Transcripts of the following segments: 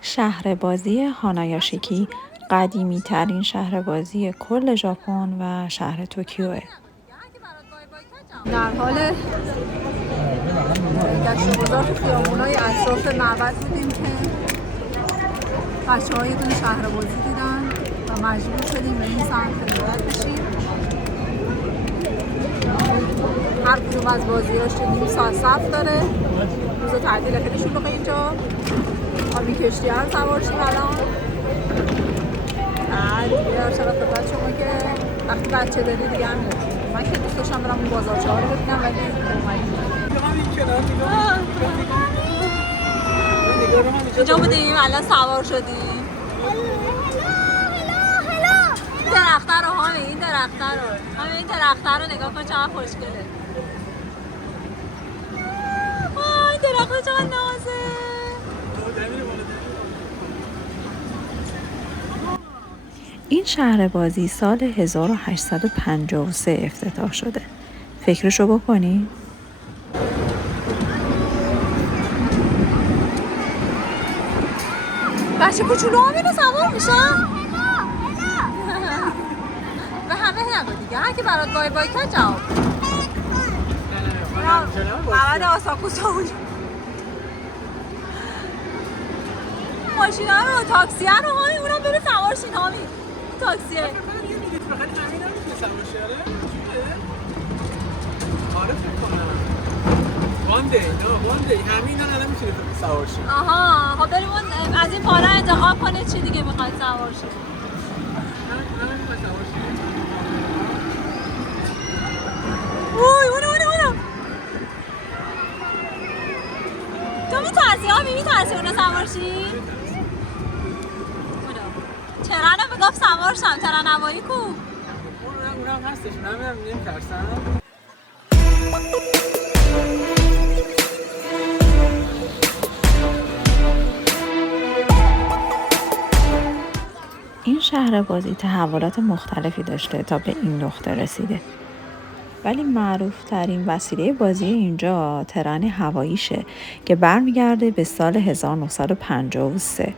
شهر بازی هانایاشیکی قدیمی ترین شهر بازی کل ژاپن و شهر توکیوه. در حال گشت و گذار تو خیابونای اطراف معبد بودیم که بچه‌ها یه دونه شهر بازی دیدن و مجبور شدیم به این سمت هدایت بشیم. هر کدوم از بازی‌هاش نیم ساعت صف داره. روز تعطیل خیلی شلوغه اینجا. آبی کشتی هم سوار شیم الان. دیگه ارشاد خدمت شما که وقتی بچه داری دیگه هم من که دوست داشتم برم اون بازارچه ها رو ببینم ولی اینجا بودیم الان سوار شدیم. این درخته رو این درخته رو نگاه کن چقدر خوشگله. این درخته چقدر نازه. این شهر بازی سال 1853 افتتاح شده. فکرشو بکنی؟ بچه کوچولو هم اینو سوار میشن؟ به همه نگو دیگه هر کی برات بای بای کرد جواب معبد آساکوسا اونجا ماشینا رو تاکسی رو هامی اونم بره سوارشین هامی تاکسیه آره فکر کنم وانده همین الان میتونه سوارشین. آها خب بریم از این پالا انتخاب کنه چی دیگه میخواد سوارشین. اونو تو میترسی ها میترسی اونو سوارشی؟ ترن رو بگفت سوارشم ترن هوایی کو؟ اونم هستش اونم نمیترسم. این شهر بازی تحولات مختلفی داشته تا به این نقطه رسیده. ولی معروف ترین وسیله بازی اینجا ترن هواییشه که برمیگرده به سال 1953.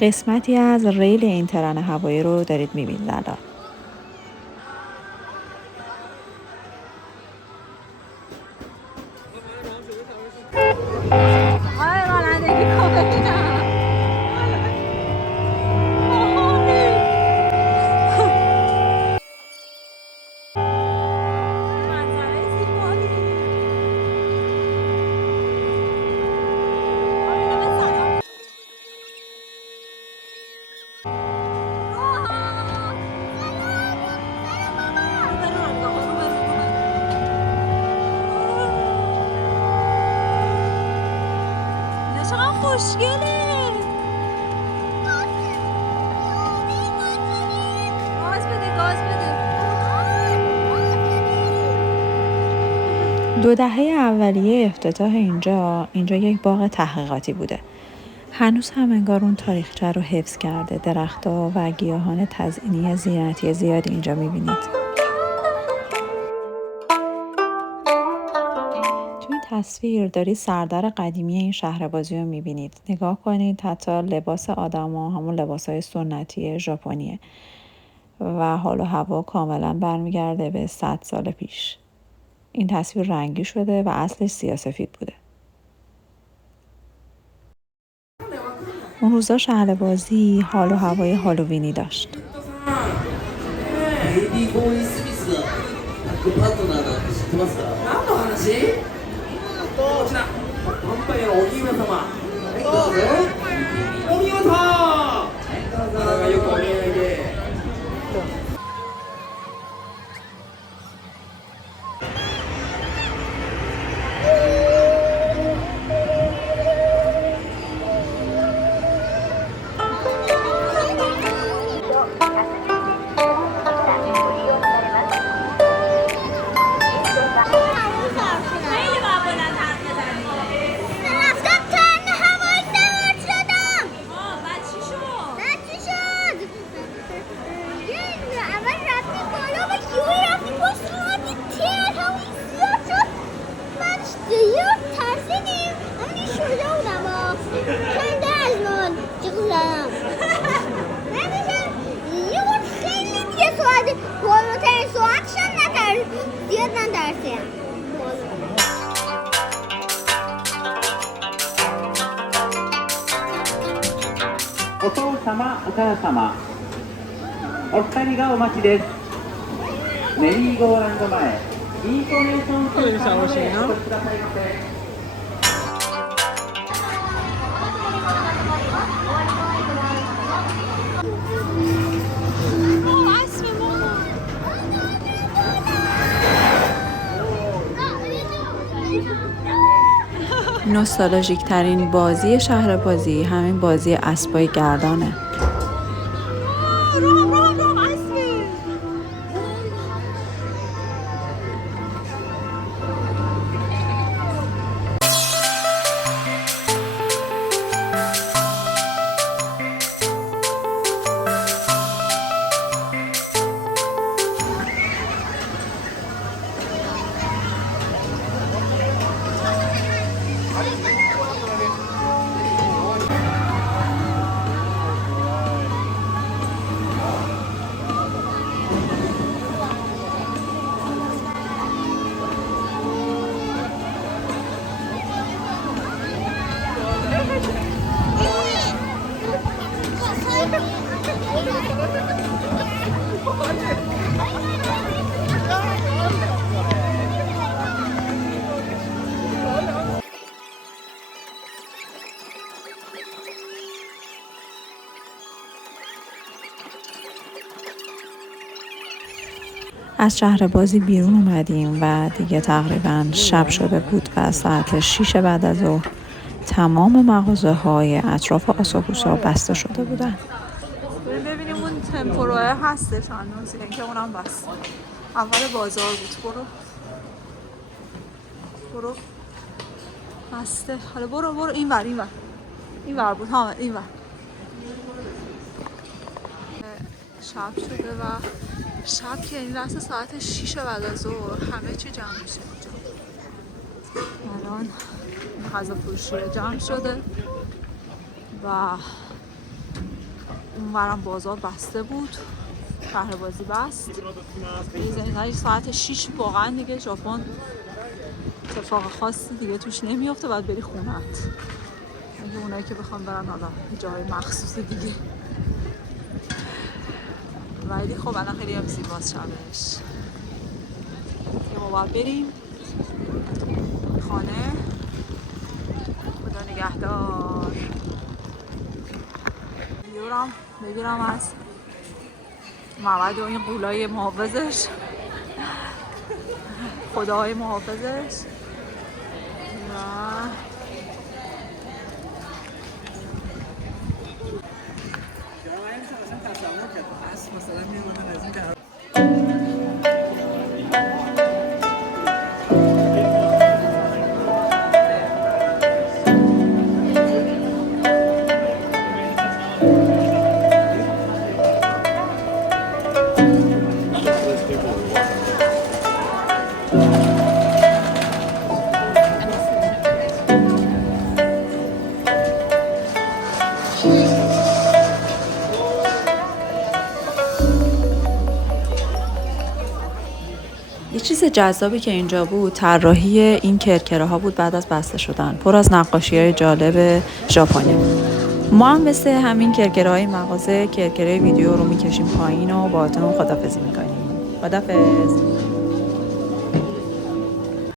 قسمتی از ریل این ترن هوایی رو دارید میبینید الان. خوشگله. گاز بده. 2 دهه اولیه افتتاح اینجا یک باغ تحقیقاتی بوده. هنوز هم انگار اون تاریخچه رو حفظ کرده. درخت‌ها و گیاهان تزئینی زینتی زیادی اینجا می‌بینید. تصویر دارید سردر قدیمی این شهر بازی رو میبینید. نگاه کنید حتی لباس آدما همون لباسای سنتی ژاپنیه و حال و هوا کاملا برمیگرده به 100 سال پیش. این تصویر رنگی شده و اصلش سیاه‌سفید بوده. اون روزا شهر بازی حال و هوای هالووینی داشت. باید بالاترین سرعتشان زیاد نترسیم. お父様、お母様、お二人がお待ちです。メリーゴーランド前、インフォメーションセンターまでお越しくださいませ。نوستالژیک ترین بازی شهر بازی همین بازی اسبای گردانه. از شهر بازی بیرون اومدیم و دیگه تقریبا شب شده بود و ساعت 6 بعد از ظهر تمام مغازه های اطراف آساکوسا بسته شده بودن. ببینیم اون تمپوروه هستش هنوز، که اونم بس اول بازار بود. برو بسته. حالا برو این ور بود ها، این ور. شب شده و شب که این لحظه ساعت 6 بعد از ظهر همه چی جمع میشه اینجا. الان غذا فروشی جمع شده و اون ورم بازار بسته بود، شهر بازی بست. یعنی ساعت 6 واقعا دیگه ژاپن اتفاق خاصی دیگه توش نمیفته، باید بری خونت. اگه اونایی که بخوام برن حالا جای مخصوص دیگه. ولی خب الان خیلی هم زیباست شبش. که ما باید بریم خانه. خدا نگهدار. بیورم بگیرم از معبد و این قولای محافظش، خداهای محافظش و یه چیز جذابی که اینجا بود طراحی این کرکره ها بود بعد از بسته شدن، پر از نقاشی های جالب ژاپنی. ما هم مثل همین کرکره های مغازه کرکره ویدیو رو میکشیم پایین و باهاتون خدافظی میکنیم. خدافظ.